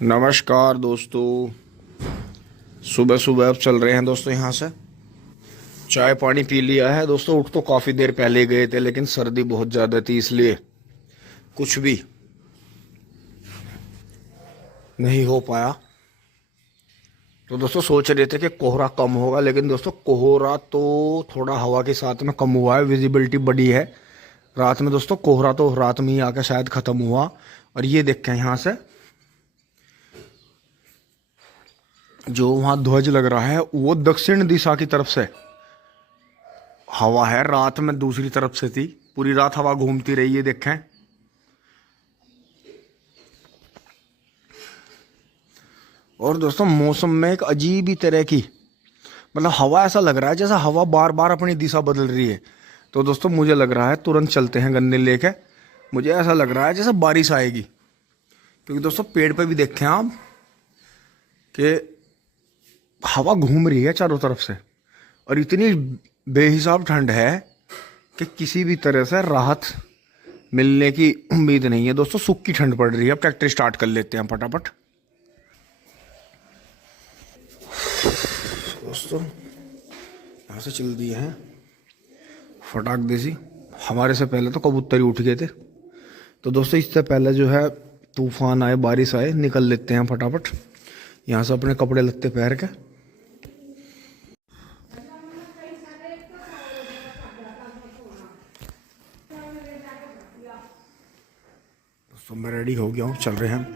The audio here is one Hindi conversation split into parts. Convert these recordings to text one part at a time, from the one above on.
नमस्कार दोस्तों। सुबह सुबह अब चल रहे हैं दोस्तों। यहाँ से चाय पानी पी लिया है दोस्तों। उठ तो काफ़ी देर पहले गए थे, लेकिन सर्दी बहुत ज़्यादा थी इसलिए कुछ भी नहीं हो पाया। तो दोस्तों सोच रहे थे कि कोहरा कम होगा, लेकिन दोस्तों कोहरा तो थोड़ा हवा के साथ में कम हुआ है। विजिबिलिटी बड़ी है रात में दोस्तों। कोहरा तो रात में ही आकर शायद ख़त्म हुआ। और ये देखें यहाँ से जो वहाँ ध्वज लग रहा है वो दक्षिण दिशा की तरफ से हवा है। रात में दूसरी तरफ से थी। पूरी रात हवा घूमती रही है देखें। और दोस्तों मौसम में एक अजीब ही तरह की मतलब हवा, ऐसा लग रहा है जैसा हवा बार बार अपनी दिशा बदल रही है। तो दोस्तों मुझे लग रहा है तुरंत चलते हैं गन्ने लेके। मुझे ऐसा लग रहा है जैसे बारिश आएगी, क्योंकि दोस्तों पेड़ पे भी देखें आप कि हवा घूम रही है चारों तरफ से। और इतनी बेहिसाब ठंड है कि किसी भी तरह से राहत मिलने की उम्मीद नहीं है दोस्तों। सूख की ठंड पड़ रही है। अब ट्रैक्टर स्टार्ट कर लेते हैं फटाफट दोस्तों। यहाँ से चल दिए हैं फटाक देसी। हमारे से पहले तो कबूतर ही उठ गए थे। तो दोस्तों इससे पहले जो है तूफान आए, बारिश आए, निकल लेते हैं फटाफट यहाँ से अपने कपड़े लत्ते पहन के। दोस्तों मैं रेडी हो गया हूँ, चल रहे हैं।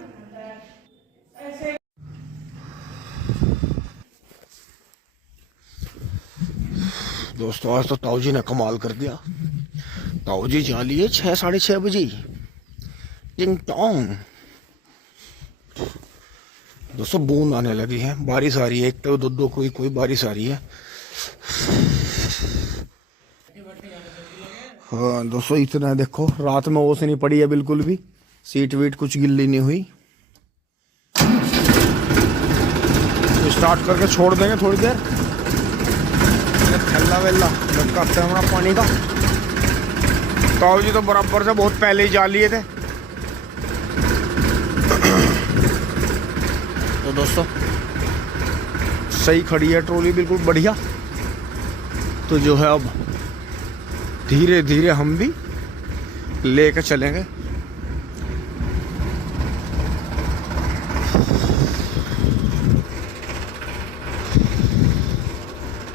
दोस्तों आज तो ताऊ जी ने कमाल कर दिया। ताऊ जी जा लिए 6 साढ़े 6 बजे। टिंग टोंग। दोस्तों बूंद आने लगी है, बारिश आ रही है। एक तो दो दो कोई बारिश आ रही है। हाँ दोस्तों इतना देखो, रात में ओस नहीं पड़ी है बिल्कुल भी। सीट वीट कुछ गिल्ली नहीं हुई। तो स्टार्ट करके छोड़ देंगे थोड़ी देर। थल्ला वेल्ला करते हैं हमारा पानी का। ताऊ जी तो बराबर से बहुत पहले ही जा लिए थे। तो दोस्तों सही खड़ी है ट्रॉली, बिल्कुल बढ़िया। तो जो है अब धीरे धीरे हम भी लेकर चलेंगे।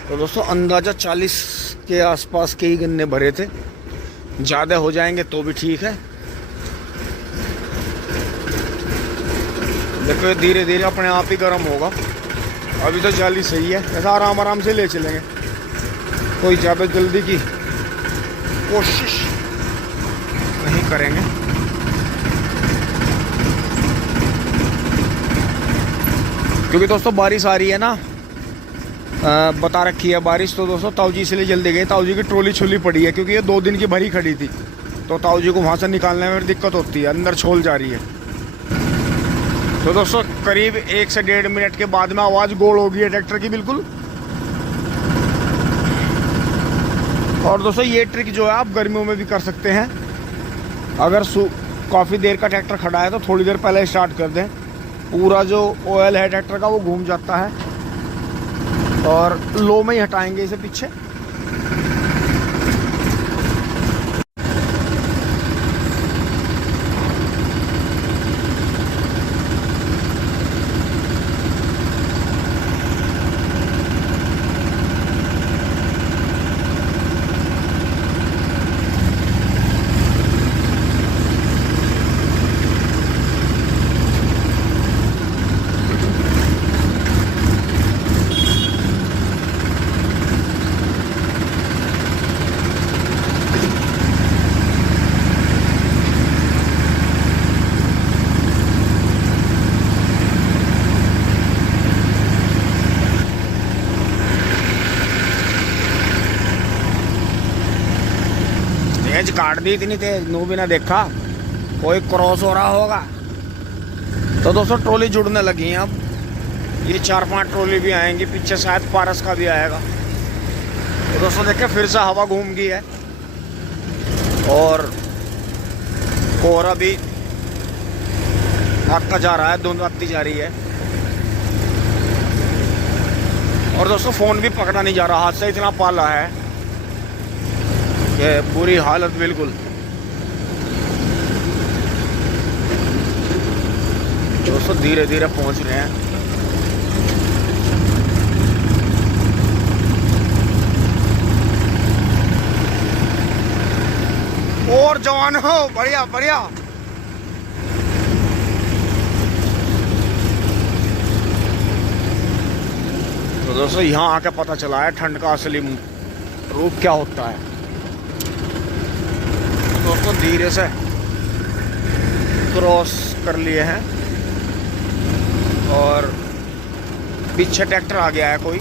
तो दोस्तों अंदाजा 40 के आसपास के ही गन्ने भरे थे। ज़्यादा हो जाएंगे तो भी ठीक है। देखो धीरे धीरे अपने आप ही गर्म होगा। अभी तो जाली सही है, ऐसा आराम आराम से ले चलेंगे। कोई ज़्यादा जल्दी की कोशिश नहीं करेंगे। क्योंकि दोस्तों बारिश आ रही है ना, बता रखी है बारिश। तो दोस्तों ताऊ जी इसलिए जल्दी गए। ताऊ जी की ट्रॉली छुली पड़ी है, क्योंकि ये 2 दिन की भरी खड़ी थी। तो ताऊ जी को वहाँ से निकालने में दिक्कत होती है, अंदर छोल जा रही है। तो दोस्तों करीब 1 से 1.5 मिनट के बाद में आवाज़ गोल हो गई है ट्रैक्टर की बिल्कुल। और दोस्तों ये ट्रिक जो है आप गर्मियों में भी कर सकते हैं। अगर काफ़ी देर का ट्रैक्टर खड़ा है तो थोड़ी देर पहले स्टार्ट कर दें। पूरा जो ऑयल है ट्रैक्टर का वो घूम जाता है। और लो में ही हटाएंगे इसे पीछे। एज काट दी इतनी तेज, नू भी ना देखा। कोई क्रॉस हो रहा होगा। तो दोस्तों ट्रॉली जुड़ने लगी हैं अब। ये 4-5 ट्रॉली भी आएंगी पीछे, शायद पारस का भी आएगा। तो दोस्तों देखिए फिर से हवा घूम गई है और कोहरा भी आता जा रहा है, धुंध आती जा रही है। और दोस्तों फोन भी पकड़ा नहीं जा रहा, हाथ से इतना पाला है, ये बुरी हालत बिल्कुल। दोस्तों धीरे धीरे पहुंच रहे हैं। और जवान हो, बढ़िया बढ़िया। तो दोस्तों यहाँ आके पता चला है ठंड का असली रूप क्या होता है। तो दोस्तों धीरे से क्रॉस कर लिए हैं और पीछे ट्रैक्टर आ गया है कोई।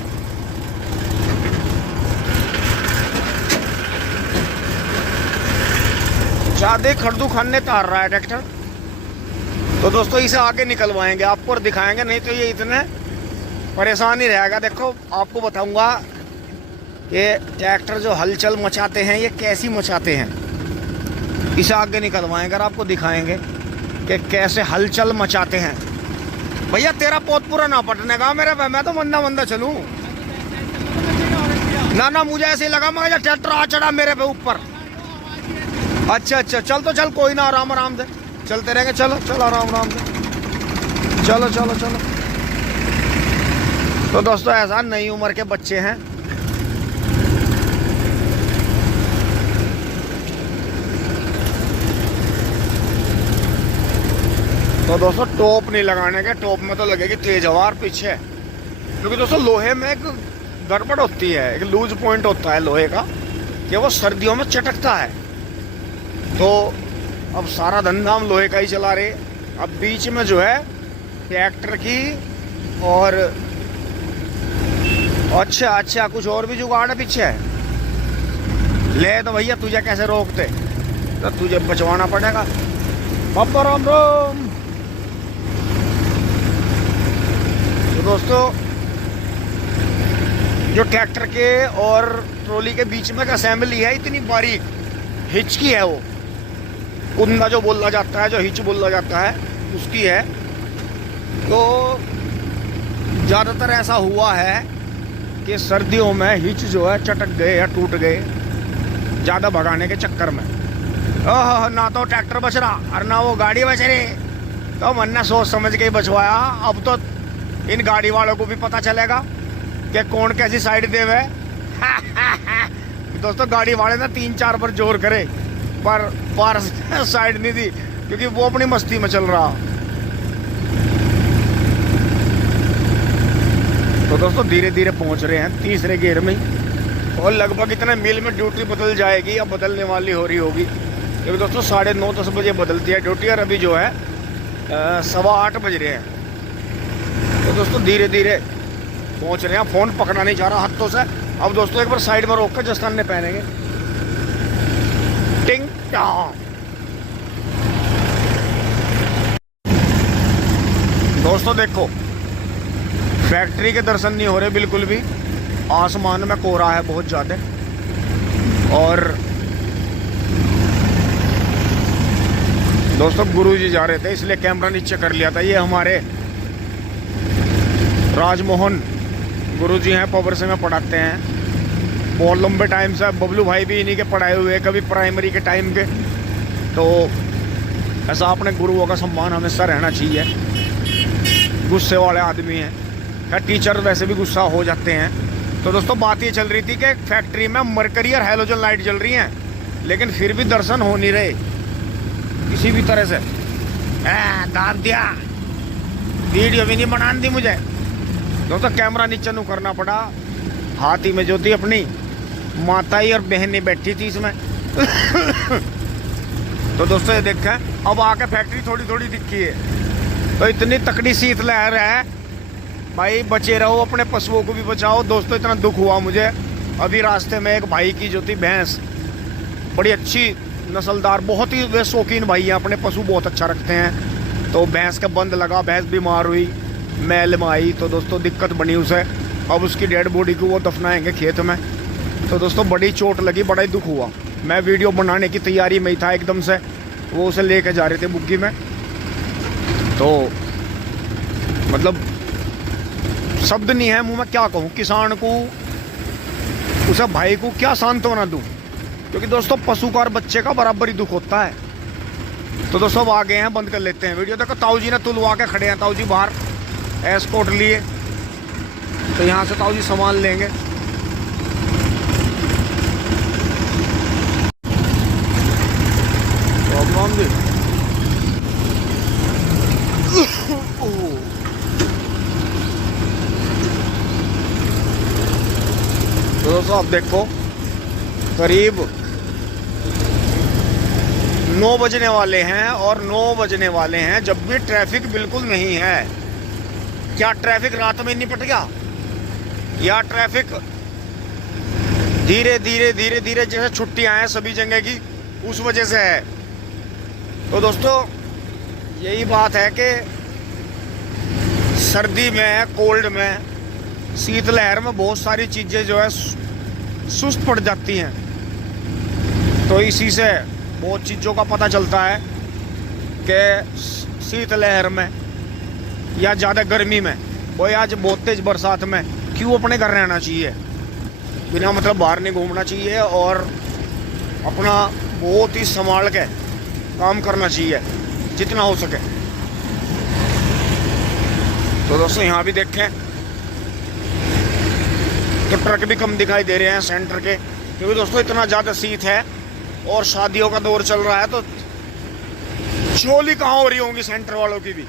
ज्यादा खड़दू खाने तार रहा है ट्रैक्टर। तो दोस्तों इसे आगे निकलवाएंगे आपको और दिखाएंगे, नहीं तो ये इतने परेशान ही रहेगा। देखो आपको बताऊंगा कि ट्रैक्टर जो हलचल मचाते हैं ये कैसी मचाते हैं। इसे आगे निकलवाएंगे और आपको दिखाएंगे कि कैसे हलचल मचाते हैं। भैया तेरा पोत पूरा ना पटने का मेरे पे, मैं तो मंदा मंदा चलूं। ना मुझे ऐसे ही लगा मगर ट्रैक्टर आ चढ़ा मेरे पे ऊपर। अच्छा चल तो चल, कोई ना, आराम आराम से चलते रहेंगे। चलो चलो आराम आराम से चलो चलो चलो। तो दोस्तों ऐसा नई उम्र के बच्चे हैं। तो दोस्तों टॉप नहीं लगाने के, टॉप में तो लगेगी तेज हवा पीछे, क्योंकि दोस्तों लोहे में एक गड़बड़ होती है, एक लूज पॉइंट होता है लोहे का कि वो सर्दियों में चटकता है। तो अब सारा धंधा हम लोहे का ही चला रहे। अब बीच में जो है ट्रैक्टर की और अच्छा कुछ और भी जुगाड़ है पीछे ले। तो भैया तुझे कैसे रोकते, तो तुझे बचवाना पड़ेगा। बाबा राम राम। तो दोस्तों जो ट्रैक्टर के और ट्रॉली के बीच में का असेंबली है इतनी बारीक, हिच की है वो, कुंदा जो बोला जाता है, जो हिच बोला जाता है उसकी है। तो ज़्यादातर ऐसा हुआ है कि सर्दियों में हिच जो है चटक गए या टूट गए ज़्यादा भगाने के चक्कर में। ओह ना तो ट्रैक्टर बच रहा और ना वो गाड़ी बच रही। तो मैंने सोच समझ के ही बचवाया। अब तो इन गाड़ी वालों को भी पता चलेगा कि कौन कैसी साइड देवे। दोस्तों गाड़ी वाले ने 3-4 बार जोर करे पर साइड नहीं दी, क्योंकि वो अपनी मस्ती में चल रहा। तो दोस्तों धीरे धीरे पहुंच रहे हैं तीसरे गियर में और लगभग इतने मील में ड्यूटी बदल जाएगी या बदलने वाली हो रही होगी, क्योंकि दोस्तों 9:30-10 बजे बदलती है ड्यूटी और अभी जो है 8:15 बज रहे हैं। तो दोस्तों धीरे धीरे पहुंच रहे हैं। फोन पकड़ा नहीं जा रहा हाथों से। अब दोस्तों एक बार साइड में रोक कर जस्तान ने पहनेंगे। टिंग टांग। दोस्तों देखो फैक्ट्री के दर्शन नहीं हो रहे बिल्कुल भी। आसमान में कोहरा है बहुत ज्यादा और दोस्तों गुरुजी जा रहे थे इसलिए कैमरा नीचे कर लिया था। ये हमारे राजमोहन गुरुजी हैं, पावर से में पढ़ाते हैं बहुत लंबे टाइम से। बबलू भाई भी इन्हीं के पढ़ाए हुए, कभी प्राइमरी के टाइम के। तो ऐसा अपने गुरुओं का सम्मान हमेशा रहना चाहिए। गुस्से वाले आदमी हैं, क्या टीचर वैसे भी गुस्सा हो जाते हैं। तो दोस्तों बात ये चल रही थी कि फैक्ट्री में मरकरी और हैलोजन लाइट जल रही हैं, लेकिन फिर भी दर्शन हो नहीं रहे किसी भी तरह से। दाब दिया, वीडियो भी नहीं बनाने दी मुझे। दोस्तों कैमरा नीचे नू करना पड़ा। हाथी में जो थी अपनी माता ही और बहनें बैठी थी इसमें। तो दोस्तों ये देखा अब आके फैक्ट्री थोड़ी थोड़ी दिखी है। तो इतनी तकड़ी शीत लहर है भाई, बचे रहो, अपने पशुओं को भी बचाओ। दोस्तों इतना दुख हुआ मुझे, अभी रास्ते में एक भाई की जो थी भैंस, बड़ी अच्छी नस्लदार, बहुत ही वे शौकीन भाई हैं, अपने पशु बहुत अच्छा रखते हैं। तो भैंस का बंद लगा, भैंस बीमार हुई, मैल में आई। तो दोस्तों दिक्कत बनी उसे। अब उसकी डेड बॉडी को वो दफनाएंगे खेत में। तो दोस्तों बड़ी चोट लगी, बड़ा ही दुख हुआ। मैं वीडियो बनाने की तैयारी में ही था, एकदम से वो उसे लेके जा रहे थे बुग्गी में। तो मतलब शब्द नहीं है मुंह में, क्या कहूँ किसान को, उसे भाई को क्या सांत्वना दूं, क्योंकि दोस्तों पशु का और बच्चे का बराबर ही दुख होता है। तो दोस्तों अब आ गए हैं, बंद कर लेते हैं वीडियो। देखो ताऊ जी ने तुलवा के खड़े हैं, ताऊ जी बाहर एस्कॉर्ट लिए, तो यहाँ से ताऊ जी सामान लेंगे। राम जी तो दोस्तों अब देखो करीब 9 बजने वाले हैं, और 9 बजने वाले हैं जब भी ट्रैफिक बिल्कुल नहीं है। क्या ट्रैफिक रात में निपट गया, या ट्रैफिक धीरे धीरे धीरे धीरे जैसे छुट्टियां हैं सभी जगह की उस वजह से है। तो दोस्तों यही बात है कि सर्दी में, कोल्ड में, शीतलहर में बहुत सारी चीज़ें जो है सुस्त पड़ जाती हैं। तो इसी से बहुत चीज़ों का पता चलता है कि शीतलहर में या ज़्यादा गर्मी में, वो आज बहुत तेज़ बरसात में क्यों अपने घर रहना चाहिए, बिना मतलब बाहर नहीं घूमना चाहिए, और अपना बहुत ही संभाल के काम करना चाहिए जितना हो सके। तो दोस्तों यहाँ भी देखें तो ट्रक भी कम दिखाई दे रहे हैं सेंटर के, क्योंकि दोस्तों इतना ज़्यादा शीत है और शादियों का दौर चल रहा है, तो चोली कहाँ हो रही होंगी सेंटर वालों की भी।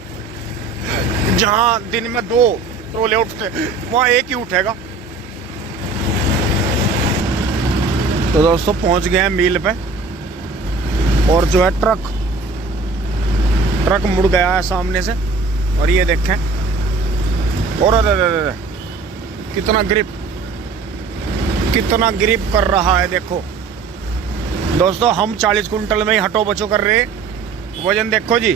जहाँ दिन में 2 ट्रोले उठते वहाँ एक ही उठेगा। तो दोस्तों पहुँच गए हैं मील पे, और जो है ट्रक मुड़ गया है सामने से, और ये देखें, और अरे कितना ग्रिप कर रहा है। देखो दोस्तों हम 40 कुंटल में ही हटो बचो कर रहे, वजन देखो जी,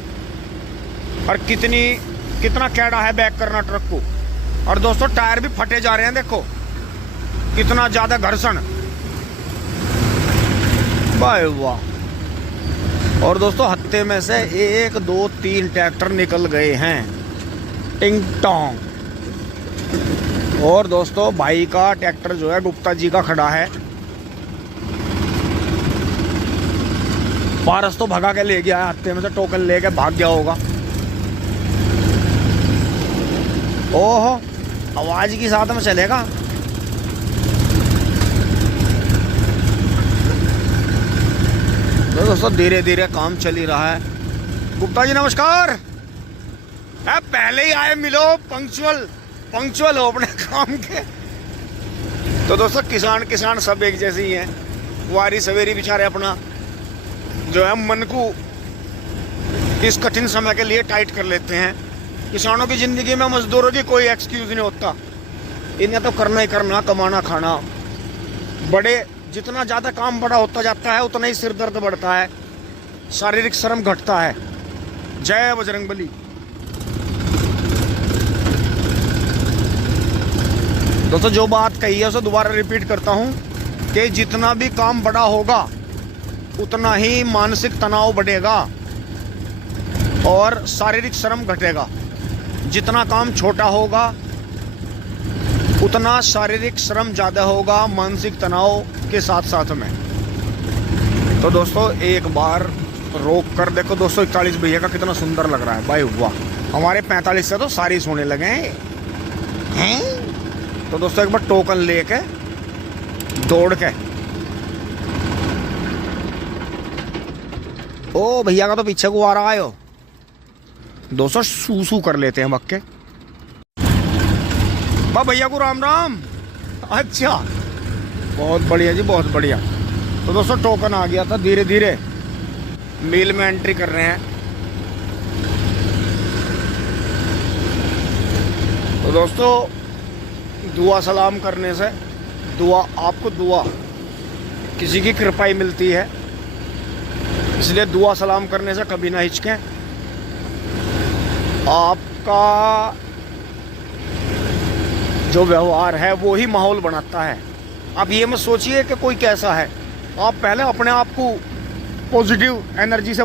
और कितना कैड़ा है बैक करना ट्रक को। और दोस्तों टायर भी फटे जा रहे हैं, देखो कितना ज्यादा घर्षण, वाह वाह। और दोस्तों हत्ते में से 1 2 3 ट्रैक्टर निकल गए हैं, टिंग टोंग। और दोस्तों भाई का ट्रैक्टर जो है गुप्ता जी का खड़ा है, पारस तो भगा के ले गया है, हत्ते में से टोकन लेके भाग गया होगा। ओहो आवाज की साथ में चलेगा। तो दोस्तों धीरे धीरे काम चल ही रहा है। गुप्ता जी नमस्कार। पहले ही आए, मिलो, पंक्चुअल हो अपने काम के। तो दोस्तों किसान सब एक जैसे ही हैं। वारी सवेरी बेचारे अपना जो है मन को इस कठिन समय के लिए टाइट कर लेते हैं। किसानों की ज़िंदगी में मजदूरों की कोई एक्सक्यूज़ नहीं होता, इन्हें तो करना ही करना, कमाना खाना। बड़े जितना ज़्यादा काम बड़ा होता जाता है उतना ही सिर दर्द बढ़ता है, शारीरिक श्रम घटता है। जय बजरंगबली। दोस्तों जो बात कही है उसे दोबारा रिपीट करता हूँ कि जितना भी काम बड़ा होगा उतना ही मानसिक तनाव बढ़ेगा और शारीरिक श्रम घटेगा। जितना काम छोटा होगा उतना शारीरिक श्रम ज़्यादा होगा मानसिक तनाव के साथ में। तो दोस्तों एक बार रोक कर देखो दोस्तों, 41 भैया का कितना सुंदर लग रहा है भाई, वाह। हमारे 45 से तो सारी सोने लगे हैं। तो दोस्तों एक बार टोकन लेके दौड़ के, ओ भैया का तो पीछे को आ रहा है हो। दोस्तों सूसू कर लेते हैं बक्के। भैया को राम राम। अच्छा बहुत बढ़िया जी, बहुत बढ़िया। तो दोस्तों टोकन आ गया था, धीरे धीरे मील में एंट्री कर रहे हैं। तो दोस्तों दुआ सलाम करने से दुआ किसी की कृपा ही मिलती है, इसलिए दुआ सलाम करने से कभी ना हिचकें। आपका जो व्यवहार है वो ही माहौल बनाता है। आप ये मत सोचिए कि कोई कैसा है, आप पहले अपने आप को पॉजिटिव एनर्जी से